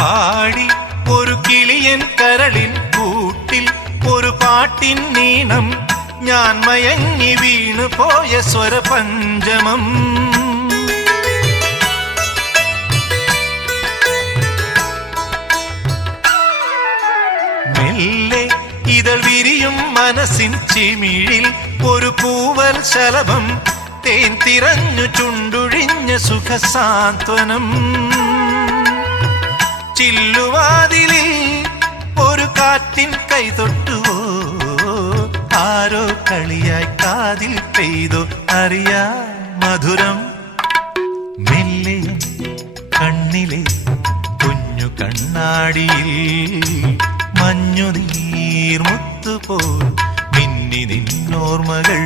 പാടി ഒരു കിളിയൻ കരളിൻ കൂട്ടിൽ ഒരു പാട്ടിൻ നീണം ഞാൻ മയങ്ങി വീണു പോയ സ്വരപഞ്ചമം. മെല്ലെ ഇതൾ വിരിയും മനസ്സിൻ ചിമിഴിൽ ഒരു പൂവൽ ശലഭം തേൻ തിരഞ്ഞു ചുണ്ടുഴിഞ്ഞ സുഖസാന്ത്വനം. ചില്ലുവാതിലിൽ ഒരു കാറ്റിൻ കൈതൊട്ടുവോ, ആരോ കളിയായി കാതിൽ പെയ്തോ അറിയാ മധുരം. മെല്ലെ കണ്ണിലെ കുഞ്ഞു കണ്ണാടിയിൽ മഞ്ഞുനീർമുത്തുപോൽ മിന്നി നിന്നോർമ്മകൾ.